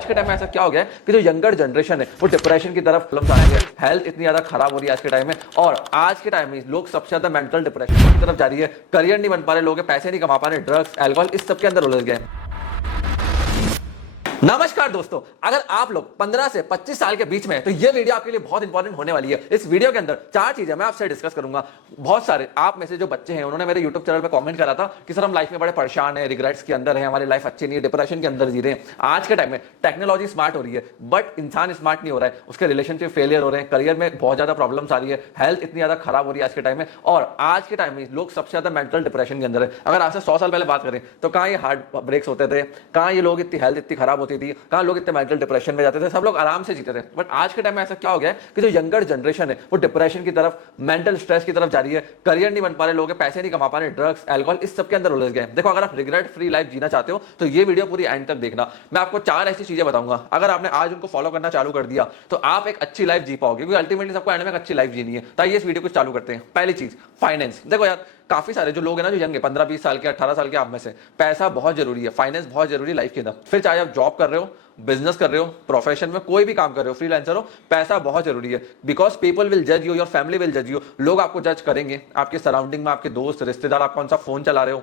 आज के टाइम में ऐसा क्या हो गया है कि जो यंगर जनरेशन है वो डिप्रेशन की तरफ जा रही है। हेल्थ इतनी ज्यादा खराब हो रही है आज के टाइम में, और आज के टाइम में लोग सबसे ज्यादा मेंटल डिप्रेशन की तरफ जा रही है। करियर नहीं बन पा रहे, लोग पैसे नहीं कमा पा रहे, ड्रग्स अल्कोहल इस सब के अंदर उलझ गए। नमस्कार दोस्तों, अगर आप लोग 15 से 25 साल के बीच में हैं तो ये वीडियो आपके लिए बहुत इंपॉर्टेंट होने वाली है। इस वीडियो के अंदर 4 चीजें मैं आपसे डिस्कस करूंगा। बहुत सारे आप में से जो बच्चे हैं उन्होंने मेरे यूट्यूब चैनल पे कमेंट करा था कि सर हम लाइफ में बड़े परेशान हैं, रिग्रेट्स के अंदर है, हमारी लाइफ अच्छी नहीं है, डिप्रेशन के अंदर जी रहे हैं। आज के टाइम में टेक्नोलॉजी स्मार्ट हो रही है बट इंसान स्मार्ट नहीं हो रहा है, उसके रिलेशनशिप फेलियर हो रहे हैं, करियर में बहुत ज्यादा प्रॉब्लम्स आ रही है, हेल्थ इतनी ज्यादा खराब हो रही है आज के टाइम में, और आज के टाइम में लोग सबसे ज्यादा मेंटल डिप्रेशन के अंदर है। अगर आज से 100 साल पहले बात करें तो कहाँ ये हार्ट ब्रेक्स होते थे, कहाँ ये लोग इतनी हेल्थ इतनी खराब होती थी, कहाँ लोग मेंटल डिप्रेशन में जाते थे, सब लोग आराम से जीते थे। बट आज के टाइम में ऐसा क्या हो गया है कि जो यंगर जनरेशन है वो डिप्रेशन की तरफ, मेंटल स्ट्रेस की तरफ जा रही है। करियर नहीं बन पा रहे, लोग पैसे नहीं कमा पा रहे, ड्रग्स अल्कोहल इस सब के अंदर उलझ गए। देखो, अगर आप रिग्रेट फ्री लाइफ जीना चाहते हो तो ये वीडियो पूरी एंड तक देखना। मैं आपको 4 ऐसी चीजें बताऊंगा, अगर आपने आज उनको फॉलो करना चालू कर दिया तो आप एक अच्छी लाइफ जी पाओगे, क्योंकि अल्टीमेटली सबको एंड में एक अच्छी लाइफ जीनी है। तो ये इस वीडियो को चालू करते हैं। पहली चीज, फाइनेंस। देखो यार, काफी सारे जो लोग हैं ना, जो यंग है 15-20 साल के, 18 साल के, आप में से पैसा बहुत जरूरी है, फाइनेंस बहुत जरूरी है लाइफ के अंदर। फिर चाहे आप जॉब कर रहे हो, बिजनेस कर रहे हो, प्रोफेशन में कोई भी काम कर रहे हो, फ्रीलांसर हो, पैसा बहुत जरूरी है। बिकॉज पीपल विल जज यू, योर फैमिली विल जज यू। लोग आपको जज करेंगे, आपके सराउंडिंग में आपके दोस्त रिश्तेदार, आप कौन सा फोन चला रहे हो,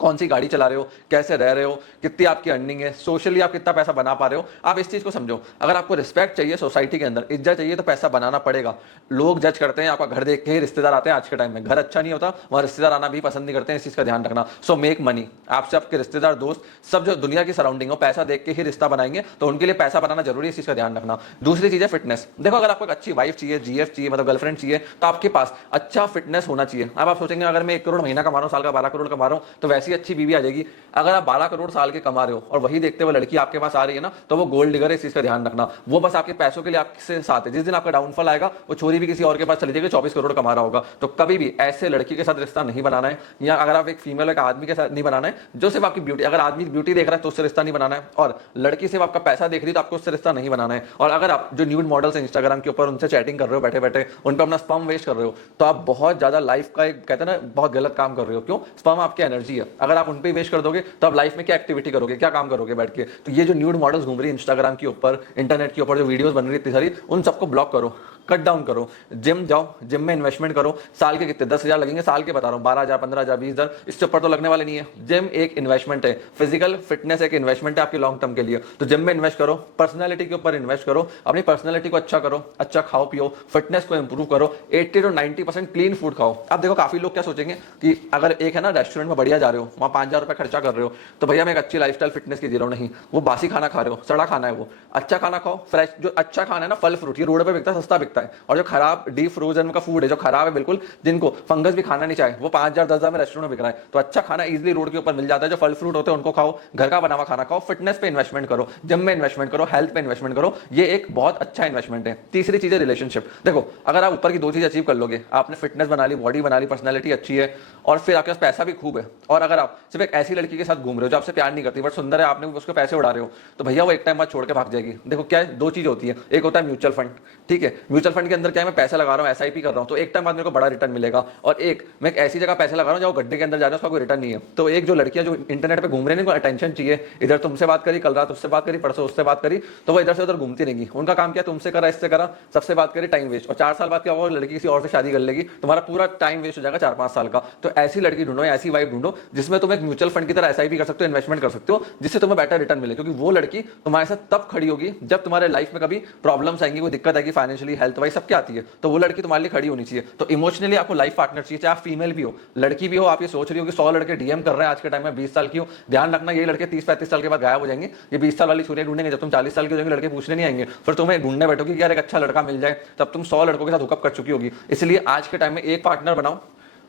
कौन सी गाड़ी चला रहे हो, कैसे रह रहे हो, कितनी आपकी अर्निंग है, सोशली आप कितना पैसा बना पा रहे हो। आप इस चीज को समझो। अगर आपको रिस्पेक्ट चाहिए सोसाइटी के अंदर, इज्जत चाहिए, तो पैसा बनाना पड़ेगा। लोग जज करते हैं, आपका घर देख के ही रिश्तेदार आते हैं। आज के टाइम में घर अच्छा नहीं होता, वहां रिश्तेदार आना भी पसंद नहीं करते हैं। इस चीज का ध्यान रखना। So make money. आपसे आपके रिश्तेदार, दोस्त, सब जो दुनिया की सराउंडिंग हो, पैसा देख के ही रिश्ता बनाएंगे, तो उनके लिए पैसा बनाना जरूरी है। इस चीज का ध्यान रखना। दूसरी चीज है फिटनेस। देखो, अगर आपको एक अच्छी वाइफ चाहिए, जीएफ चाहिए, मतलब गर्लफ्रेंड चाहिए, तो आपके पास अच्छा फिटनेस होना चाहिए। अब आप सोचेंगे अगर मैं 1 करोड़ महीना कमा रहा हूं, साल का 12 करोड़ कमा रहा हूं, तो वैसी अच्छी बीवी आ जाएगी। अगर आप 12 करोड़ साल के कमा रहे हो और वही देखते हुए लड़की आपके पास आ रही है ना, तो वो गोल्ड डिगर है। इस चीज का ध्यान रखना। वो बस आपके पैसों के लिए आपके साथ है। जिस दिन आपका डाउनफॉल आएगा, वो छोरी भी किसी और के पास चली जाएगी, 24 करोड़ कमा रहा होगा। तो कभी भी ऐसे लड़की के साथ रिश्ता नहीं बनाना है। या अगर आप एक फीमेल, एक आदमी के साथ नहीं बनाना है जो सिर्फ आपकी ब्यूटी, अगर आदमी ब्यूटी देख रहा है तो उससे रिश्ता नहीं बनाना है, और लड़की सिर्फ आपका पैसा देख रही है तो आपको उससे रिश्ता नहीं बनाना है। और अगर आप जो न्यूड मॉडल्स हैं इंस्टाग्राम के ऊपर, उनसे चैटिंग कर रहे हो, बैठे बैठे उन पर अपना स्पर्म वेस्ट कर रहे हो, तो आप बहुत ज्यादा लाइफ का एक, कहते हैं ना, बहुत गलत काम कर रहे हो। क्यों? स्पर्म आपकी एनर्जी है। अगर आप उन पर वेस्ट कर दोगे तो आप लाइफ में क्या एक्टिविटी करोगे, क्या काम करोगे बैठ के? तो ये जो न्यूड मॉडल्स घूम रही है इंस्टाग्राम के ऊपर, इंटरनेट के ऊपर जो वीडियोस बन रही है इतनी सारी, उन सबको ब्लॉक करो, कट डाउन करो। जिम जाओ, जिम में इन्वेस्टमेंट करो। साल के कितने 10,000 लगेंगे, साल के बता रहा हूँ, 12,000, 15,000, 20,000, इससे ऊपर तो लगने वाले नहीं है। जिम एक इन्वेस्टमेंट है, फिजिकल फिटनेस एक इन्वेस्टमेंट है आपकी लॉन्ग टर्म के लिए। तो जिम में इन्वेस्ट करो, पर्सनैलिटी के ऊपर इन्वेस्ट करो, अपनी पर्सनैलिटी को अच्छा करो, अच्छा खाओ पियो, फिटनेस को इंप्रूव करो, 80 to 90% क्लीन फूड खाओ। अब देखो, काफी लोग क्या सोचेंगे कि अगर एक है ना रेस्टोरेंट में बढ़िया जा रहे हो, वहाँ 5,000 रुपए खर्चा कर रहे हो, तो भैया मैं एक अच्छी लाइफस्टाइल फिटनेस की जी रहा हूँ। नहीं, वो बासी खाना खा रहे हो, सड़ा खाना है वो। अच्छा खाना खाओ, फ्रेश। जो अच्छा खाना है ना, फल फ्रूट, ये रोड पे बिकता है, सस्ता बिकता है। और जो खराब डीप फ्रोजन का फूड है, जो खराब है बिल्कुल, जिनको फंगस भी खाना नहीं चाहे, वो 5,000 10,000 में रेस्टोरेंट में बिक रहा है। तो अच्छा खाना इजीली रोड के ऊपर मिल जाता है। जो फल फ्रूट होते हैं उनको खाओ, घर का बना हुआ खाना खाओ, फिटनेस पे इन्वेस्टमेंट करो, जिम में इन्वेस्टमेंट करो, हेल्थ पे इन्वेस्टमेंट करो। ये एक बहुत अच्छा इन्वेस्टमेंट है। तीसरी चीज है रिलेशनशिप। देखो, अगर आप ऊपर की 2 चीज अचीव कर लोगे, आपने फिटनेस बना ली, बॉडी बना ली, पर्सनैलिटी अच्छी है, और फिर आपके पास पैसा भी खूब है, और अगर आप सिर्फ एक ऐसी लड़की के साथ घूम रहे हो जो आपसे प्यार नहीं करती बट सुंदर है, आपने उसके पैसे उड़ा रहे हो, तो भैया वो एक टाइम बाद छोड़ के भाग जाएगी। देखो क्या है, 2 चीज होती है। एक होता है म्यूचुअल फंड, ठीक है, म्यूचुअल फंड के अंदर क्या है, मैं पैसा लगा रहा हूँ, एसआईपी कर रहा हूँ, तो एक टाइम बाद मेरे को बड़ा रिटर्न मिलेगा। और एक मैं एक ऐसी जगह पैसे लगा रहा हूँ जहाँ गड्ढे के अंदर जा रहा है, उसका कोई रिटर्न नहीं है। तो एक जो लड़कियां जो इंटरनेट पे घूम रही है, अटेंशन चाहिए, इधर तुमसे बात करी, कल रात उससे बात करी, परसों उससे बात करी, तो वो इधर से उधर घूमती रहेंगी। उनका काम क्या, तुमसे करा, इससे करा, सबसे बात करी, टाइम वेस्ट। और 4 साल बाद क्या होगा, लड़की किसी और से शादी कर लेगी, तुम्हारा पूरा टाइम वेस्ट हो जाएगा 4-5 साल का। तो ऐसी लड़की ढूंढो, ऐसी वाइफ ढूंढो जिसमें तुम एक म्यूचुअल फंड की तरह एसआईपी कर सकते हो, इन्वेस्टमेंट कर सकते हो, जिससे तुम्हें बेटर रिटर्न मिले। क्योंकि वो लड़की तुम्हारे साथ तब खड़ी होगी जब तुम्हारे लाइफ में कभी प्रॉब्लम्स आएंगी, कोई दिक्कत आएगी, फाइनेंशियली, हेल्थ वाइज, सबकी आती है, तो वो लड़की तुम्हारे लिए खड़ी होनी चाहिए। तो इमोशनली आपको लाइफ पार्टनर चाहिए, चाहे आप फीमेल भी हो, लड़की भी हो। आप ये सोच रही हो कि 100 लड़के डीएम कर रहे हैं आज के टाइम में, 20 साल की हो, ध्यान रखना, ये लड़के 30-35 साल के बाद गायब हो जाएंगे। ये 20 साल वाली छुरियां ढूंढेंगे, जब तुम 40 साल के हो जाएंगे, लड़के पूछने नहीं आएंगे। फिर तुम्हें ढूंढने बैठोगे कि यार एक अच्छा लड़का मिल जाए, तब तुम 100 लड़कों के साथ हुकअप कर चुकी होगी। इसलिए आज के टाइम में एक पार्टनर बनाओ,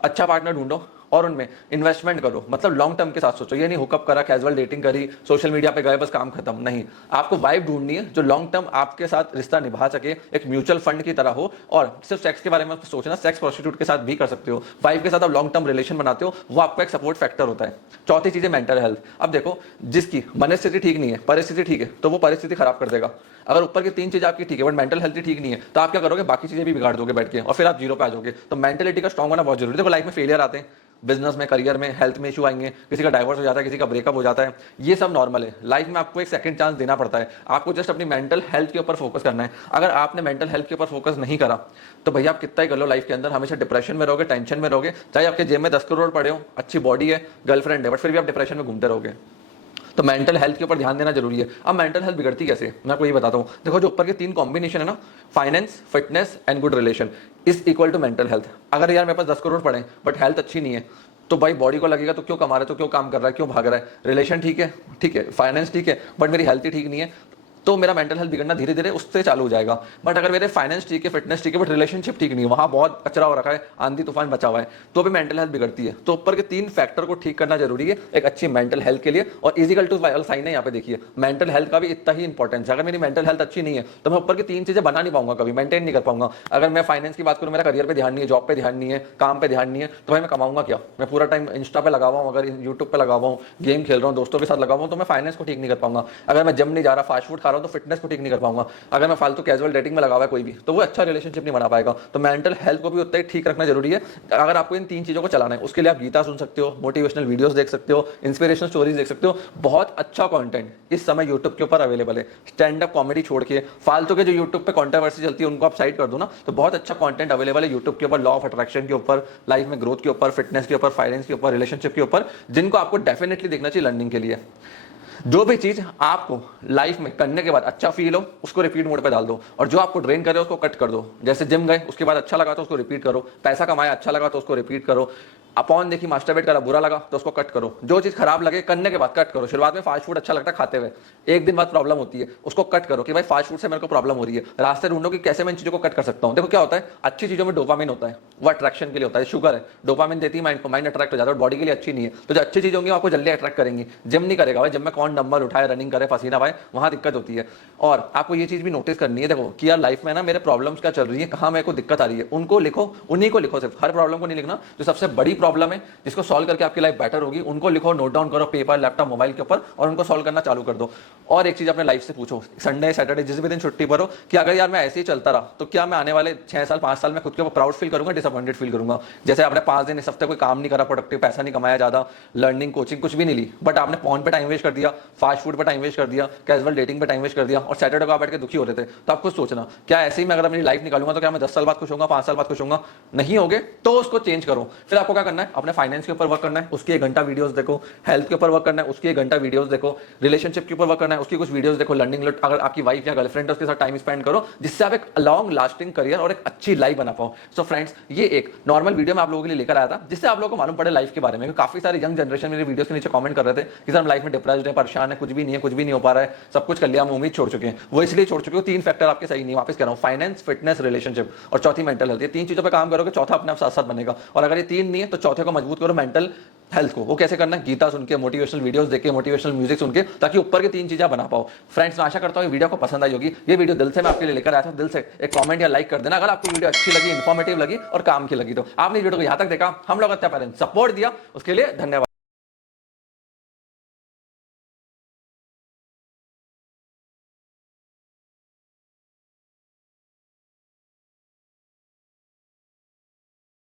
अच्छा पार्टनर ढूंढो, और उनमें इन्वेस्टमेंट करो। मतलब लॉन्ग टर्म के साथ सोचो। ये नहीं हुकअप करा, कैजुअल डेटिंग करी, सोशल मीडिया पे गए, बस काम खत्म। नहीं, आपको वाइफ ढूंढनी है जो लॉन्ग टर्म आपके साथ रिश्ता निभा सके, एक म्यूचुअल फंड की तरह हो। और सिर्फ सेक्स के बारे में सोचना, सेक्स प्रोस्टिट्यूट के साथ भी कर सकते हो। वाइफ के साथ आप लॉन्ग टर्म रिलेशन बनाते हो, वो आपका एक सपोर्ट फैक्टर होता है। चौथी चीज है मेंटल हेल्थ। अब देखो, जिसकी मनस्थिति ठीक नहीं है, परिस्थिति ठीक है, तो वो परिस्थिति खराब कर देगा। अगर ऊपर की 3 चीज आपकी ठीक है बट मेंटल हेल्थ ठीक नहीं है, तो आप क्या करोगे, बाकी चीजें भी बिगाड़ दोगे बैठ के, और फिर आप जीरो पे आ जाओगे। तो मेंटलिटी का स्ट्रांग होना बहुत जरूरी है। देखो, लाइफ में फेलियर आते हैं, बिजनेस में, करियर में, हेल्थ में इशू आएंगे, किसी का डाइवोर्स हो जाता है, किसी का ब्रेकअप हो जाता है, ये सब नॉर्मल है। लाइफ में आपको एक सेकंड चांस देना पड़ता है, आपको जस्ट अपनी मेंटल हेल्थ के ऊपर फोकस करना है। अगर आपने मेंटल हेल्थ के ऊपर फोकस नहीं करा तो भैया आप कितना ही कर लो लाइफ के अंदर, हमेशा डिप्रेशन में रहोगे, टेंशन में रहोगे। चाहे आपके जेब में 10 करोड़ पड़े हो, अच्छी बॉडी है, गर्लफ्रेंड है, बट फिर भी आप डिप्रेशन में घूमते रहोगे। तो मेंटल हेल्थ के ऊपर ध्यान देना जरूरी है। अब मेंटल हेल्थ बिगड़ती कैसे, मैं आपको ये बताता हूँ। देखो, जो ऊपर के 3 कॉम्बिनेशन है ना, finance, fitness and good relation, is equal to mental health. अगर यार मेरे पास 10 करोड़ पड़े बट हेल्थ अच्छी नहीं है, तो भाई बॉडी को लगेगा तो क्यों कमा रहा है, तो क्यों काम कर रहा है, क्यों भाग रहा है। रिलेशन ठीक है, ठीक है, फाइनेंस ठीक है, बट मेरी हेल्थ ही ठीक नहीं है, तो मेरा मेंटल हेल्थ बिगड़ना धीरे धीरे उससे चालू हो जाएगा। बट अगर मेरे फाइनेंस ठीक है, फिटनेस ठीक है, बट रिलेशनशिप ठीक नहीं है, वहां बहुत कचरा हो रखा है, आंधी तूफान बचा हुआ है, तो भी मेंटल हेल्थ बिगड़ती है। तो ऊपर के 3 फैक्टर को ठीक करना जरूरी है एक अच्छी मेंटल हेल्थ के लिए। और इजिकल टू वाला साइन है यहाँ पे, देखिए मेंटल हेल्थ का भी इतना ही इंपॉर्टेंस है। अगर मेरी मेंटल हेल्थ अच्छी नहीं है तो मैं ऊपर की 3 चीजें बना नहीं पाऊंगा, कभी मेंटेन नहीं कर पाऊंगा। अगर मैं फाइनेंस की बात करूँ, मेरा करियर पे ध्यान नहीं है, जॉब पे ध्यान नहीं है, काम पे ध्यान नहीं है, तो भाई मैं कमाऊंगा क्या। मैं पूरा टाइम इंस्टा पे लगा हुआ हूँ, अगर यूट्यूब पे लगा हुआ हूँ, गेम खेल रहा हूँ, दोस्तों के साथ लगा हुआ हूँ, तो मैं फाइनेंस को ठीक नहीं कर पाऊंगा। अगर मैं जिम नहीं जा रहा, फास्ट फूड खा रहा हूँ, तो फिटनेस को ठीक नहीं कर पाऊंगा। अगर मैं फालतू कैजुअल डेटिंग में लगा हुआ है कोई भी, तो वो अच्छा रिलेशनशिप नहीं बना पाएगा। तो मेंटल हेल्थ को भी उतना ही ठीक रखना जरूरी है। अगर आपको इन 3 चीजों को चलाना है, उसके लिए आप गीता सुन सकते हो, मोटिवेशनल वीडियोस देख सकते हो, इंस्पिरेशनल स्टोरीज देख सकते हो। बहुत अच्छा कंटेंट इस समय यूट्यूब के ऊपर अवेलेबल है। स्टैंड अप कॉमेडी छोड़ के फालतू के जो यूट्यूब पे कंट्रोवर्सी चलती है उनको आप साइड कर दो ना, तो बहुत अच्छा कंटेंट अवेलेबल है यूट्यूब के ऊपर, लॉ ऑफ अट्रैक्शन के ऊपर, लाइफ में ग्रोथ के ऊपर, फिटनेस के ऊपर, फाइनेंस के ऊपर, रिलेशनशिप के ऊपर, जिनको आपको डेफिनेटली देखना चाहिए लर्निंग के लिए। जो भी चीज आपको लाइफ में करने के बाद अच्छा फील हो, उसको रिपीट मोड पे डाल दो, और जो आपको ड्रेन करे उसको कट कर दो। जैसे जिम गए, उसके बाद अच्छा लगा तो उसको रिपीट करो, पैसा कमाया अच्छा लगा तो उसको रिपीट करो, अपॉन देखी मास्टरबेट करा बुरा लगा तो उसको कट करो। जो चीज खराब लगे करने के बाद कट करो। शुरुआत में फास्ट फूड अच्छा लगता है खाते हुए, एक दिन बाद प्रॉब्लम होती है, उसको कट करो कि भाई फास्ट फूड से मेरे को प्रॉब्लम हो रही है, रास्ते ढूंढो कि कैसे मैं इन चीजों को कट कर सकता हूँ। देखो क्या होता है, अच्छी चीजों में डोपामिन होता है, वो अट्रैक्शन के लिए होता है, शुगर है, डोपामिन देती है माइंड को, माइंड अट्रैक्ट हो जाता है, बॉडी के लिए अच्छी नहीं है। तो जो अच्छी चीजें होंगी आपको जल्दी अट्रैक्ट करेंगी। जिम नहीं करेगा भाई, जिम में कौन डंबल उठाए, रनिंग करे, पसीना पाए, वहां दिक्कत होती है। और आपको ये चीज भी नोटिस करनी है, देखो कि यार लाइफ में ना मेरे प्रॉब्लम्स क्या चल रही है, कहाँ मेरे को दिक्कत आ रही है, उनको लिखो, उन्हीं को लिखो। सिर्फ हर प्रॉब्लम को नहीं लिखना, जो सबसे बड़ी प्रॉब्लम है जिसको सॉल्व करके आपकी लाइफ बेटर होगी, उनको लिखो, नोट डाउन करो पेपर, लैपटॉप, मोबाइल के ऊपर, और उनको सॉल्व करना चालू कर दो। और एक चीज अपने लाइफ से पूछो, संडे सैटरडे जिस भी दिन छुट्टी पर हो, कि अगर यार मैं ऐसे ही चलता रहा तो क्या मैं आने वाले 6 साल 5 साल में खुद के ऊपर प्राउड फील करूंगा, डिसअपॉइंटेड फील करूंगा। जैसे आपने 5 दिन इस हफ्ते कोई काम नहीं करा, प्रोडक्टिव, पैसा नहीं कमाया, ज्यादा लर्निंग कोचिंग कुछ भी नहीं ली, बट आपने फोन पे टाइम वेस्ट कर दिया, फास्ट फूड पे टाइम वेस्ट कर दिया, कैजुअल डेटिंग पे टाइम वेस्ट कर दिया, और सैटरडे को आप बैठ के दुखी हो रहे थे, तो आपको सोचना क्या ऐसे ही मैं अगर मेरी लाइफ निकालूंगा तो क्या मैं 10 साल बाद खुश होगा, 5 साल बाद खुश होगा? नहीं होगे, तो उसको चेंज करो। फिर आपको क्या करना है, अपने फाइनेंस के ऊपर वर्क करना है, उसकी 1 घंटा वीडियोस देखो, हेल्थ के ऊपर वर्क करना है, उसकी 1 घंटा वीडियोस देखो, रिलेशनशिप के ऊपर वर्क करना है, उसकी कुछ वीडियोस देखो, लर्निंग, अगर आपकी वाइफ या गर्लफ्रेंड है उसके साथ टाइम स्पेंड करो, जिससे आप एक लॉन्ग लास्टिंग करियर और एक अच्छी लाइफ बना पाओ। सो फ्रेंड्स, ये एक नॉर्मल वीडियो मैं आप लोगों के लिए लेकर आया था, जिससे आप लोगों को मालूम पड़े लाइफ के बारे में। काफी सारे यंग जनरेशन मेरे वीडियोस के नीचे कमेंट कर रहे थे कि सर हम लाइफ में डिप्रेस्ड है, परेशान है, कुछ भी नहीं है, कुछ भी नहीं हो पा रहा है, सब कुछ कर लिया, हम उम्मीद छोड़ चुके हैं। वो इसलिए छोड़ चुके हो, 3 फैक्टर आपके सही नहीं, वापस कह रहा हूँ, फाइनेंस, फिटनेस, रिलेशनशिप, और चौथी मेंटल हेल्थ। ये 3 चीजों पर काम करोगे, चौथा अपने आप साथ साथ बनेगा। और अगर ये 3 नहीं है तो चौथे को मजबूत करो, मेंटल हेल्थ को। वो कैसे करना है, गीता सुन के, मोटिवेशनल वीडियोस देख के, मोटिवेशनल म्यूजिक सुन के, ताकि ऊपर की 3 चीजें बना पाओ। फ्रेंड्स, मैं आशा करता हूँ ये वीडियो को पसंद आई होगी। ये वीडियो दिल से मैं आपके लिए लेकर आया था, दिल से एक कमेंट या लाइक कर देना अगर आपको वीडियो अच्छी लगी, इन्फॉर्मेटिव लगी और काम की लगी। तो आपने वीडियो को यहाँ तक देखा, हम लोग अच्छा पेरेंट्स सपोर्ट दिया, उसके लिए धन्यवाद।